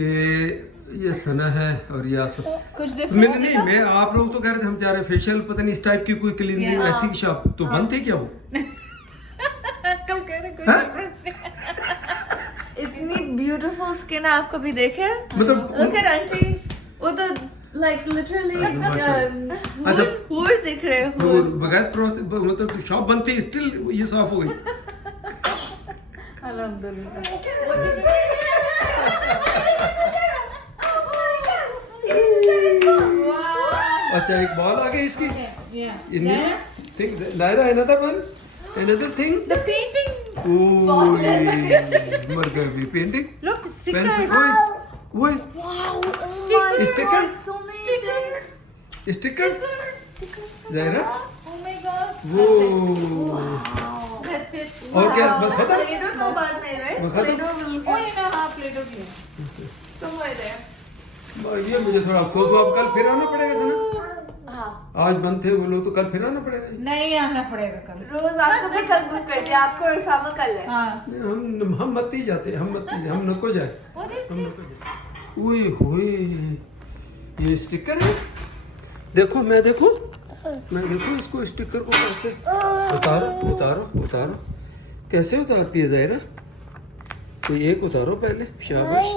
कि ये सना है और ये आसपास कुछ तो डिफरेंट मैंने नहीं मैं आप लोग तो कह रहे थे हम जा रहे हैं फेशियल पता नहीं इस टाइप की कोई क्लीनिंग ऐसी की शॉप तो बंद थे क्या वो कल कह रहे कोई डिफरेंस नहीं। इतनी ब्यूटीफुल स्किन आप कभी देखे? मतलब लुक एट आंटी, वो तो लाइक लिटरली अच्छा हूर दिख रहे वो हो। बगैर प्रोसेस मतलब तो शॉप बंद थी स्टिल ये साफ हो गई अच्छा एक बॉल आ गई इसकी thing Naira another thing The painting. मर गए भी पेंटिंग Look, stickers. वो Stickers. Sticker? So many stickers. Sticker Stickers. Zahira Oh my God. वो That's it. और क्या बस खत्म Play-Doh तो बाद में, right? वो खत्म? Play-Doh will. Oh yeah, हाँ Play-Doh भी है. Somewhere there. ये मुझे थोड़ा अफसोस हुआ अब कल फिर आना पड़ेगा था ना हाँ. आज बंद थे वो लोग तो कल फिर आना पड़ेगा नहीं आना पड़ेगा कल। रोज आपको भी कल बुक कर दिया, आपको और सामा कल है. हाँ। हम मत ही जाते हम नको जाए What is हम this? नको जाए ओए होए ये स्टिकर है देखो मैं देखो इसको स्टिकर को कैसे उतारो कैसे उतारती है ज़ाहिरा तो एक उतारो पहले शाबाश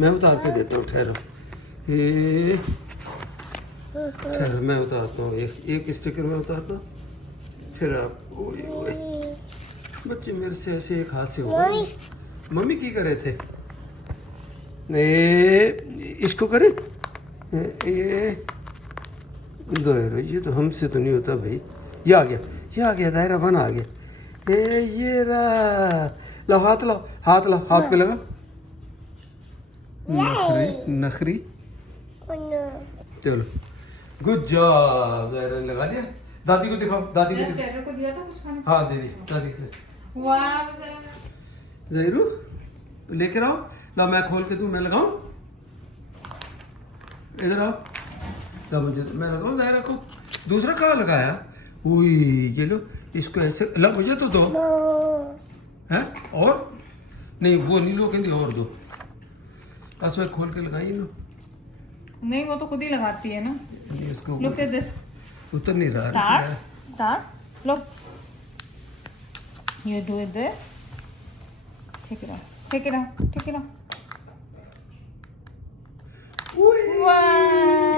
मैं उतार के देता हूँ ठहरो मैं उतारता हूँ एक स्टिकर में उतारता हूँ फिर आप ओए बच्चे मेरे से ऐसे एक हाथ से हो मम्मी की करे थे इसको करे ये तो हमसे तो नहीं होता भाई ये आ गया दायरा बन आ गया ये लो हाथ पे लगा नखरी चलो गुड जॉब ज़ाहिरा ने लगा लिया दादी को दिखाओ चेहरे को दिया था कुछ खाने? हाँ दे दी दादी को वाह ज़हीरू लेकर आओ ना मैं खोल के दूँ मैं लगाऊं इधर आओ ना मुझे मैं लगाऊं ज़ाहिरा को दूसरा कहाँ लगाया उई ये लो इसको ऐसे लग मुझे तो दो हैं और नहीं वो नहीं लो कहती और दो बस मैं खोल के लगाई लो नहीं वो तो खुद ही लगाती है ना। ये इसको Look at this. उतर नहीं रहा Start. Look. You do it there. Take it out. Wow.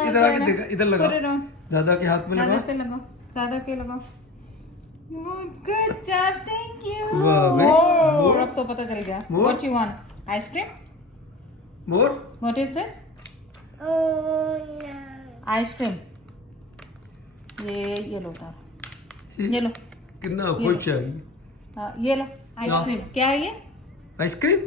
इधर आके देखा इधर लगा Put it on. दादा के हाथ में लगा दादा पे लगाओ. Good job. Thank you. वाह भाई More. अब तो पता चल गया. More? What you want? Ice cream? More What is this? Ice cream. ये लो उतारो. ये लो. कितना खुश आ गई ये लो आइसक्रीम. क्या है ये? आइसक्रीम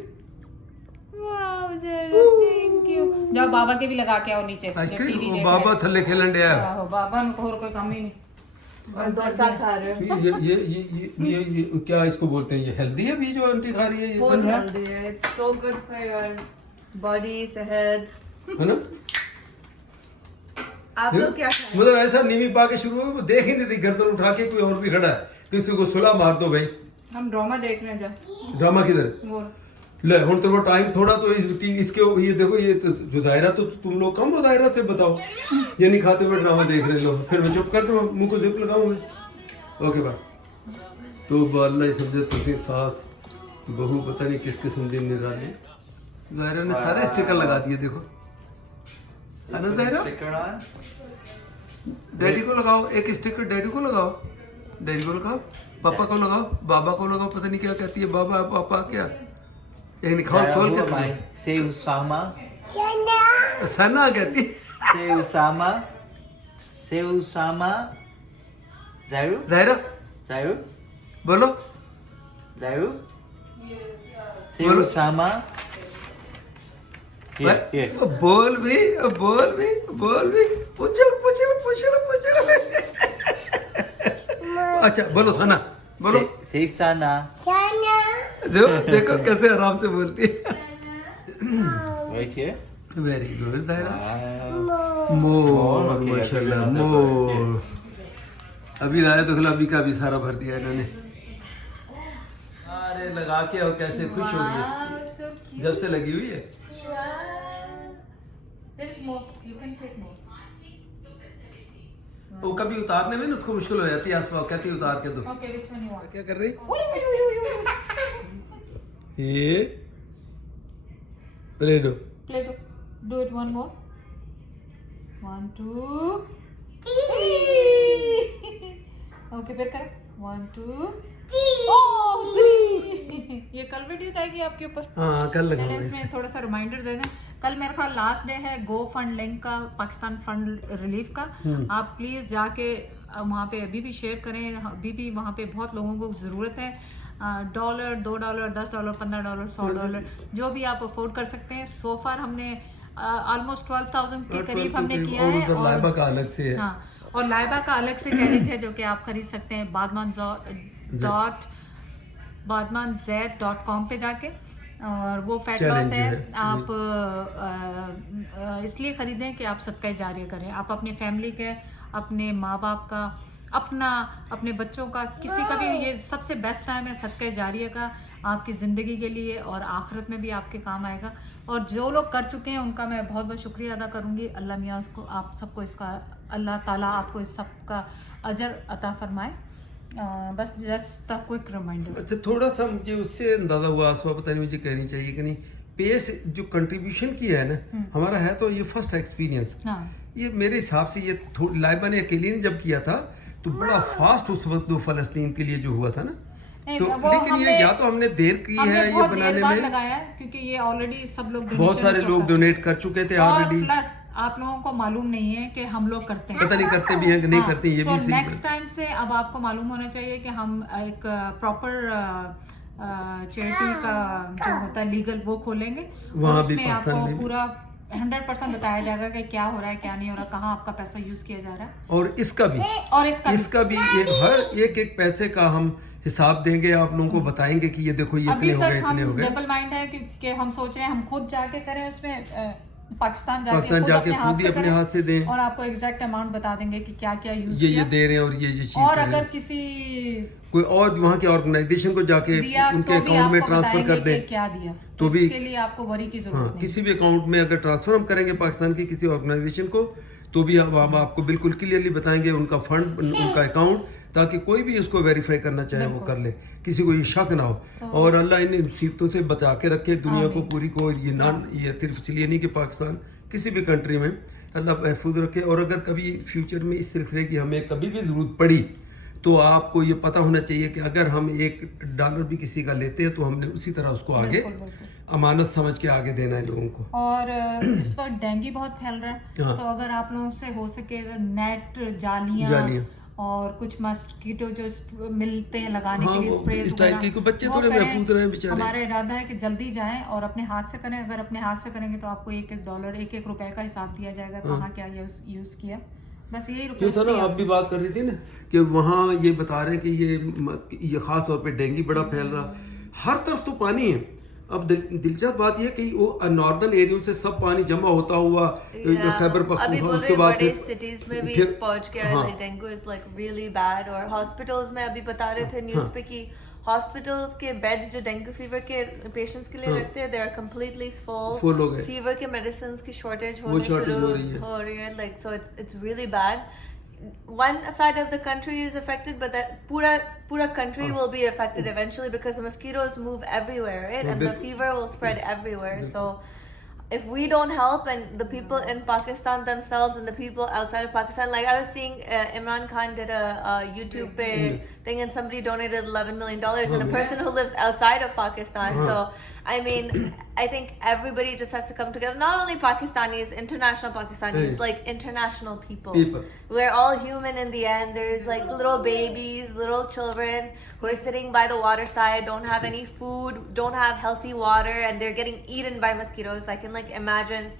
वाह जरा थैंक यू. जाओ बाबा के भी लगा के आओ नीचे. आइसक्रीम वो बाबा थल्ले खेलन डे है बाबा को और कोई काम ही नहीं. और डोसा खा रहे हो. ये क्या इसको बोलते हैं ये हेल्दी है भी जो आंटी खा रही है ये बहुत सब हेल्दी है. It's so good for your body, सेहत. है ना आप लोग क्या खाए? मतलब ऐसा नीवी पा के शुरू हो वो देख ही नहीं रही गर्दन उठा के कोई और भी खड़ा है किसी को सुला मार दो भाई. हम ड्रामा देख रहे हैं. जा ड्रामा किधर वो ले हूं तो वो टाइम थोड़ा तो इसके ये देखो ये तो दायरा तो तुम लोग कम हो दायरा से बताओ ये नहीं खाते हुए ड्रामा देख रहे लोग फिर मैं चुप कर दूँ मुंह को जिप लगाऊँ ओके बाय तो बाल्ला समझे तो फिर सास बहू पता नहीं किस किस्म दिन निराले दायरा ने सारे स्टिकर लगा दिए देखो है ना दायरा डैडी को लगाओ एक स्टिकर डैडी को लगाओ पापा को लगाओ बाबा को लगाओ पता नहीं क्या कहती है बाबा पापा क्या एक खोल के Say Usama. सना कहती Say Usama. Say Usama. Zairu. दायरा बोलो Zairu. Say Bolo. Usama. Here. बोल भी पूछ अच्छा बोलो सना बोलो Say Sana. देखो कैसे आराम से बोलती है Right here. वेरी गुड दायरा Wow. मोर Okay, माशाल्लाह okay, मोर अभी लाया तो गुलाबी का भी सारा भर दिया इन्होंने अरे लगा के और कैसे खुश हो गई जब से लगी हुई है There is more. You can take more. वो कभी उतारने में ना उसको मुश्किल हो जाती है, आसपास कहती है उतार के दो। Okay, which one you want? क्या कर रही? ये प्ले दो। Play do. Do it one more. 1, 2, 3. Okay, फिर करो. 1, 2, 3. ये कल वीडियो जाएगी आपके ऊपर. हाँ कल चलिए लगाओ। इसमें थोड़ा सा रिमाइंडर दे दें. कल मेरे ख्याल लास्ट डे है गो फंड लिंक का, पाकिस्तान फंड रिलीफ का. आप प्लीज जाके वहाँ पे अभी भी शेयर करें. अभी भी वहाँ पे बहुत लोगों को ज़रूरत है. $1, $2, $10, $15, $100 जो भी आप अफोर्ड कर सकते हैं. सो फार हमने ऑलमोस्ट 12,000 के करीब हमने किया है. उधर लाइबा का अलग से है। हाँ, और लाइबा का अलग से चैलेंज है जो कि आप खरीद सकते हैं badmanz.com पे जाके. और वो फैट लॉस Challenge है. है। आप इसलिए खरीदें कि आप सदका जारिया करें. आप अपने फैमिली के, अपने माँ बाप का, अपने बच्चों का, किसी का भी ये सबसे बेस्ट टाइम है सदका जारिया का आपकी ज़िंदगी के लिए, और आखिरत में भी आपके काम आएगा. और जो लोग कर चुके हैं उनका मैं बहुत बहुत शुक्रिया अदा करूँगी. अल्लाह मियाँ उसको आप सबको इसका, अल्लाह ताला आपको इस सब का अजर अता फरमाए. बस जस्ट अ क्विक रिमाइंडर. अच्छा थोड़ा सा मुझे उससे अंदाजा हुआ, आसवा पता नहीं मुझे कहनी चाहिए कि नहीं, पेस जो कंट्रीब्यूशन किया है ना हमारा है, तो ये फर्स्ट एक्सपीरियंस. हाँ. ये मेरे हिसाब से ये लाइबा ने अकेली ने जब किया था तो बड़ा फास्ट उस वक्त वो फलस्तीन के लिए जो हुआ था ना, नहीं, तो वो लेकिन ये या तो हमने देर की हमने है ये बहुत बनाने देर बाद में, लगाया है, क्योंकि ये ऑलरेडी सब लोग बहुत सारे लोग डोनेट कर चुके थे और ऑलरेडी. प्लस आप लोगों को मालूम नहीं है कि हम लोग करते हैं. पता नहीं करते भी हैं कि नहीं करते, ये भी सही नेक्स्ट टाइम से अब आपको मालूम होना चाहिए कि हम एक प्रॉपर चैरिटी का जो होता है लीगल वो खोलेंगे. वहाँ और भी उसमें पाकिस्तान आपको में भी। पूरा 100% बताया जाएगा कि क्या हो रहा है, क्या नहीं हो रहा, कहाँ आपका पैसा यूज किया जा रहा है. और इसका भी और इसका भी हर एक पैसे का हम हिसाब देंगे, आप लोगों को बताएंगे कि ये देखो ये अभी इतने हो तक गए, हम इतने हो गए. डबल माइंड है कि हम सोच रहे हैं हम खुद जाके करें उसमें, पाकिस्तान पाकिस्तान जाके जाके खुद खुद ही अपने करें हाथ से दें, और आपको एग्जैक्ट अमाउंट बता देंगे कि क्या क्या यूज ये किया. दे रहे हैं और ये चीज और कर रहे अगर हैं. किसी कोई और वहाँ के ऑर्गेनाइजेशन को जाके दिया उनके तो भी अकाउंट में आपको ट्रांसफर कर बताएंगे दें, कि क्या दिया, तो तो भी- इसके लिए आपको वरी की जरूरत हाँ नहीं. किसी भी अकाउंट में अगर ट्रांसफर हम करेंगे पाकिस्तान के किसी ऑर्गेनाइजेशन को, तो भी हम आपको बिल्कुल क्लियरली बताएंगे उनका फंड, उनका अकाउंट, ताकि कोई भी इसको वेरीफाई करना चाहे वो कर ले, किसी को ये शक ना हो. और अल्लाह इन मुसीबतों से बचा के रखे दुनिया को पूरी को. ये सिर्फ इसलिए नहीं कि पाकिस्तान, किसी भी कंट्री में अल्लाह महफूज रखे. और अगर कभी फ्यूचर में इस सिलसिले की हमें कभी भी ज़रूरत पड़ी तो आपको ये पता होना चाहिए कि अगर हम $1 भी किसी का लेते हैं तो हमने उसी तरह उसको आगे अमानत समझ के आगे देना है लोगों को. और इस वक्त डेंगू बहुत फैल रहा है. हाँ. तो अगर आप लोगों से हो सके नेट, जालियां और कुछ मस्कीटो जो मिलते हैं लगाने हाँ, के लिए वो स्प्रे इस टाइप के, बच्चे थोड़े महफूज रहे बेचारे. हमारा इरादा है कि जल्दी जाएं और अपने हाथ से करें. अगर अपने हाथ से करेंगे तो आपको $1 $1 का हिसाब दिया जाएगा कहाँ क्या यूज किया. बस यही जो रिक्वेस्ट था ना, आप भी बात कर रही थी ना कि वहाँ ये बता रहे हैं कि ये खास तौर पे डेंगू बड़ा फैल रहा, हर तरफ तो पानी है. अब दिलचस्प बात यह कि वो नॉर्दर्न एरिया से सब पानी जमा होता हुआ खैबर पख्तूनख्वा, उसके बाद बड़े सिटीज में भी फिर पहुंच गया है. Dengue is like really bad. और हॉस्पिटल्स में अभी बता रहे थे न्यूज़ पे कि हॉस्पिटल्स के बेड्स जो डेंगू फीवर के पेशेंट्स के लिए रखते हैं, दे आर कंप्लीटली फुल हो गए. फीवर के मेडिसिन की शॉर्टेज हो रही है. Like so it's really bad. One side of the country is affected, but that pura country will be affected eventually because the mosquitoes move everywhere, right? And the fever will spread everywhere. So if we don't help, and the people in Pakistan themselves and the people outside of Pakistan, like I was seeing Imran Khan did a YouTube thing and somebody donated $11 million, and a person who lives outside of Pakistan. So I mean, I think everybody just has to come together. Not only Pakistanis, international Pakistanis, like international people. We're all human in the end. There's like little babies, little children who are sitting by the waterside, don't have any food, don't have healthy water, and they're getting eaten by mosquitoes. I can like imagine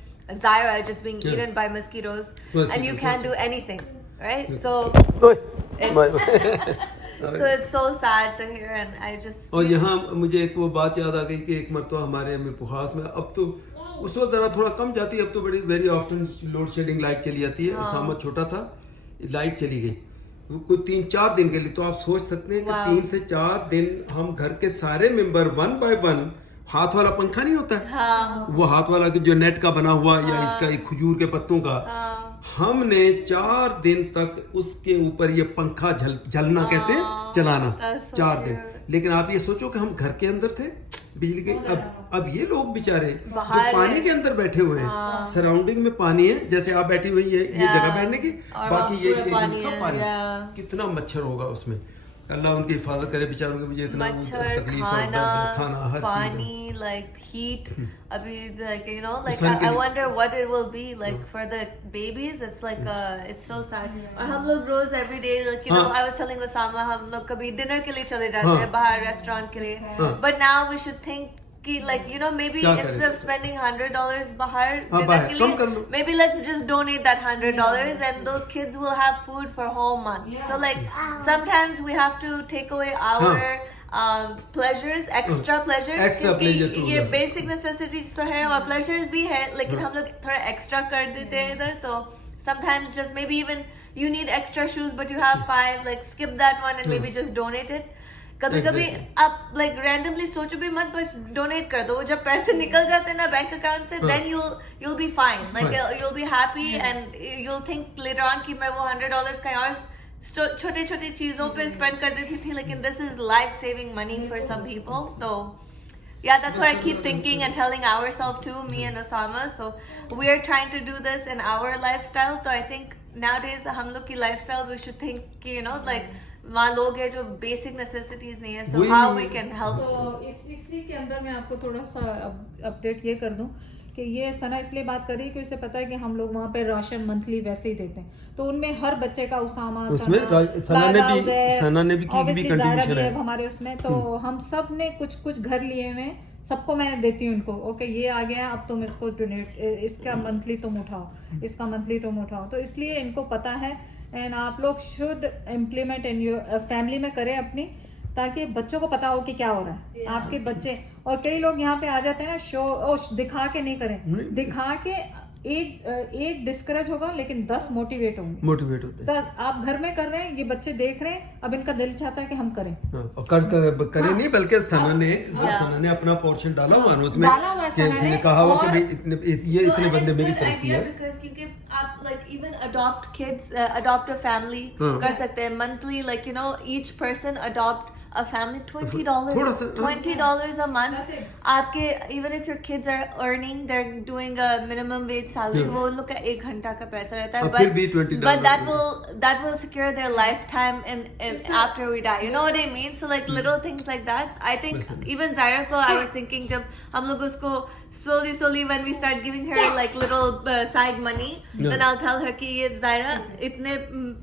Zaira just being eaten by mosquitoes, and you can't do anything, right? So it's so sad to hear, and I just. और यहाँ मुझे एक वो बात याद आ गई कि एक मरतबा हमारे बुखास में, अब तो उस वक्त जरा थोड़ा कम जाती है, अब तो बड़ी very often load shedding light चली जाती है. उसामा छोटा था, लाइट चली गई कोई 3-4 दिन के लिए. तो आप सोच सकते हैं कि 3 से 4 दिन हम घर के सारे मेंबर 1 by 1 हाथ वाला पंखा नहीं होता है, हाँ वो हाथ वाला जो नेट का बना हुआ या इसका एक खजूर के पत्तों का, हमने 4 दिन तक उसके ऊपर ये पंखा झलना कहते हैं, चलाना that's so 4 दिन। cute. लेकिन आप ये सोचो कि हम घर के अंदर थे बिजली के, अब ये लोग बेचारे जो बाहर पानी के अंदर बैठे हुए हैं, सराउंडिंग में पानी है, जैसे आप बैठी हुई है ये जगह बैठने की, और बाकी ये पूरा सब पानी है, पानी, yeah. कितना मच्छर होगा उसमें। अल्लाह उनकी हिफाजत करे बेचारों के, मुझे इतना मच्छर, तकलीफ और दर्द, खाना हर चीज पानी, like heat. अभी like you know, like sun के I नीचे- wonder what it will be like for the babies. It's like it's so sad. और हम लोग रोज every day like you know, I was telling Osama हम लोग कभी dinner के लिए चले जाते हैं बाहर रेस्टोरेंट के लिए, but now we should think कि like you know maybe क्या instead करें? of spending $100 बाहर हाँ, dinner बाहर के कम कर लिए, लो। maybe let's just donate that $100 and those kids will have food for whole month. So like sometimes we have to take away our pleasures, extra pleasures, Extra क्योंकि pleasure to ये them. basic necessities तो है और pleasures भी है, लेकिन हम लोग थोड़ा extra कर देते हैं इधर, तो sometimes just maybe even you need extra shoes but you have 5, like skip that one and maybe just donate it. कभी कभी Exactly. आप like randomly सोचो भी मत, बस donate कर दो, जब पैसे निकल जाते हैं ना बैंक अकाउंट से, then you'll be fine, like Fine. you'll be happy and you'll think later on कि मैं वो $100 का और छोटे छोटे चीजों पे स्पेंड कर देती थी, लेकिन this is life saving money for some people. So yeah, that's what I keep thinking and telling ourselves too, me and Osama. So we are trying to do this in our lifestyle. So I think nowadays हम लोग की lifestyles we should think कि you know like वहाँ लोग हैं जो basic necessities नहीं है, so वही how नहीं we है। can help. तो इसी के अंदर मैं आपको थोड़ा सा अपडेट ये कर दूं कि ये सना इसलिए बात कर रही है कि उसे पता है कि हम लोग वहाँ पे राशन मंथली वैसे ही देते हैं, तो उनमें हर बच्चे का उसामा, उसमें सना ने भी की भी कंट्रीब्यूशन है हमारे उसमें, तो हम सब ने कुछ कुछ घर लिए हुए, सबको मैंने देती हूँ उनको, ओके ये आ गया, अब तुम इसको डोनेट, इसका मंथली तुम उठाओ, इसका मंथली तुम उठाओ, तो इसलिए इनको पता है। एंड आप लोग should implement in your family में करें अपनी, ताकि बच्चों को पता हो कि क्या हो रहा है आपके बच्चे। और कई लोग यहाँ पे आ जाते हैं ना शो दिखा के नहीं करें, दिखा के एक डिस्करेज होगा लेकिन 10 मोटिवेट होंगे, मोटिवेट होते हैं। तो आप घर में कर रहे हैं, ये बच्चे देख रहे हैं, अब इनका दिल चाहता है कि हम करें। हाँ, और करे नहीं, बल्कि सना ने अपना पोर्शन डाला हुआ है उसमें, डाला हुआ है सना ने, जिन्हें कहा हुआ कि और- भाई ये इतने बंदे मेरी तरफ से है। because क्योंकि आप like even adopt kids, adopt a family कर सकते हैं monthly, like you know each person adopt a family, $20 थोड़ा सा, $20 a month. आपके even if your kids are earning, they're doing a minimum wage salary, वो लोग का 1 घंटा का पैसा रहता है, अब फिर भी $20 but that will secure their lifetime in after we die, you know what I mean? So like little things like that, I think even Zaira ko I was thinking जब हम लोग उसको slowly when we start giving her like little side money, then I'll tell her कि ये Zaira इतने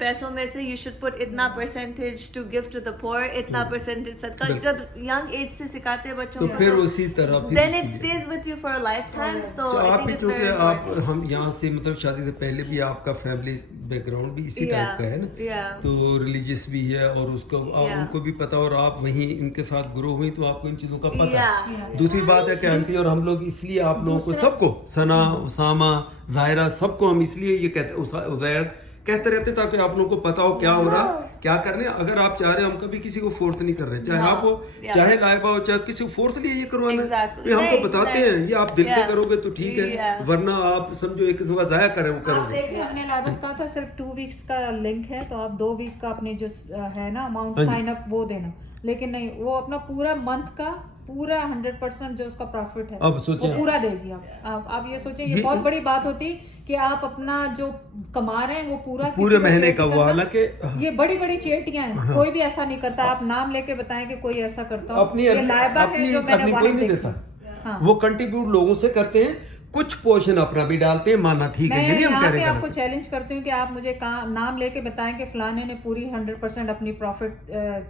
पैसों में से you should put इतना percentage to give to the poor, इतना percentage सदका, जब young age से सिखाते हैं बच्चों तो को, फिर उसी तरह फिर then it stays with you for a lifetime. So तो I आप think भी it's चूंकि very आप important. हम यहाँ से मतलब शादी से पहले भी आपका फैमिली बैकग्राउंड भी इसी टाइप का है ना, yeah. तो रिलीजियस भी है और उसको उनको भी पता, और आप वहीं इनके साथ ग्रो हुई तो आपको इन चीजों का पता है। दूसरी बात है कि आंटी और हम लोग इसलिए आप लोगों को सबको, सना, उसामा, जाहिरा, सबको हम इसलिए ये कहते उज़ैर कहते रहते ताकि आप लोगों को पता हो क्या हो रहा, क्या करने। अगर आप चाह रहे हो, हम कभी किसी को फोर्स नहीं कर रहे, चाहे आप हो, चाहे लाइबा हो, चाहे किसी को फोर्स लिए ये करवाना है, Exactly. हमको नहीं, बताते नहीं। हैं, ये आप दिल से Yeah. करोगे तो ठीक है, Yeah. वरना आप समझो एक दफा जाया करें वो आप करोगे। देखिए हमने लाइबस कहा था सिर्फ 2 वीक्स का लिंक है, तो आप 2 वीक का अपने जो है ना अमाउंट साइन अप वो देना, लेकिन नहीं, वो अपना पूरा मंथ का पूरा 100% जो उसका प्रॉफिट है अब सोचें वो पूरा देगी। आप ये सोचें, ये बहुत बड़ी बात होती कि आप अपना जो कमा रहे हैं वो पूरा पूरे किसी को महीने charity का वो, करना। हालांकि ये बड़ी बड़ी चेटियां हैं, कोई भी ऐसा नहीं करता। आप नाम लेके बताएं कि कोई ऐसा करता हो, अपनी ये लाइबा है अपनी जो मैंने अपनी कोई वाहिद नहीं देखी। देता, हाँ। वो कंट्रीब्यूट लोगों से करते हैं, कुछ पोर्शन अपना भी डालते हैं, माना ठीक है, मैं ये नहीं हम यहाँ कह पे रहे आपको गलत। चैलेंज करती हूँ कि आप मुझे नाम लेके बताएं कि फलाने ने पूरी 100% अपनी प्रॉफिट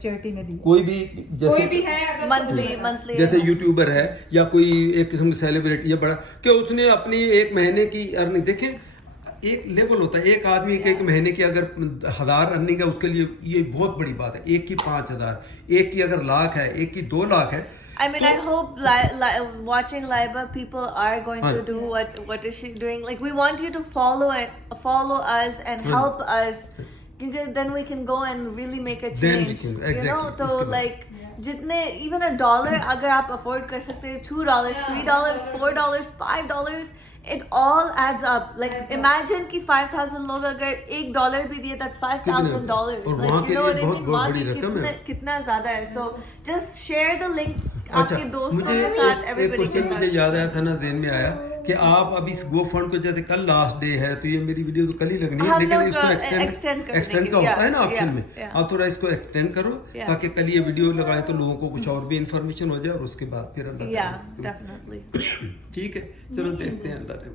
चैरिटी में दी। कोई भी कोई भी जैसे है अगर monthly जैसे यूट्यूबर है या कोई एक किस्म की सेलिब्रिटी या बड़ा, कि उसने अपनी एक महीने की अर्निंग, देखें एक लेवल होता है, एक आदमी के एक महीने की अगर 1000 अर्निंग है उसके लिए ये बहुत बड़ी बात है, एक की 5000, एक की अगर लाख है, एक की 2 लाख है। I mean, I hope watching Laiba people are going to do what is she doing. Like we want you to follow us and help us, because then we can go and really make a Then we change. can, You know, exactly. so इसके बाद। like जितने even $1 अगर आप afford कर सकते हैं, $2, $3, $4, $5, it all adds up. Like imagine कि 5,000 लोग अगर $1 भी दिए, that's $5,000. और Like वहाँ you के know लिए what I बहुत mean? बहुत वहाँ बड़ी के रकम है। कितना ज़्यादा है. So just share the link अच्छा, आपके दोस्तों मुझे के साथ, एक everybody के क्वेश्चन मुझे साथ. याद आया था ना, ध्यान में आया कि आप अब इस गो फंड को, जैसे कल लास्ट डे है तो ये मेरी वीडियो तो कल ही लगनी है, हम लेकिन लोग इसको extend कर एक्सटेंड देंगे, का होता है ना yeah, ऑप्शन yeah, में, yeah. आप थोड़ा इसको एक्सटेंड करो Yeah. ताकि कल ये वीडियो लगाए तो लोगों को कुछ और भी इंफॉर्मेशन हो जाए और उसके बाद फिर अल्लाह Yeah, करें। definitely. ठीक है, चलो देखते हैं अल्लाह ने।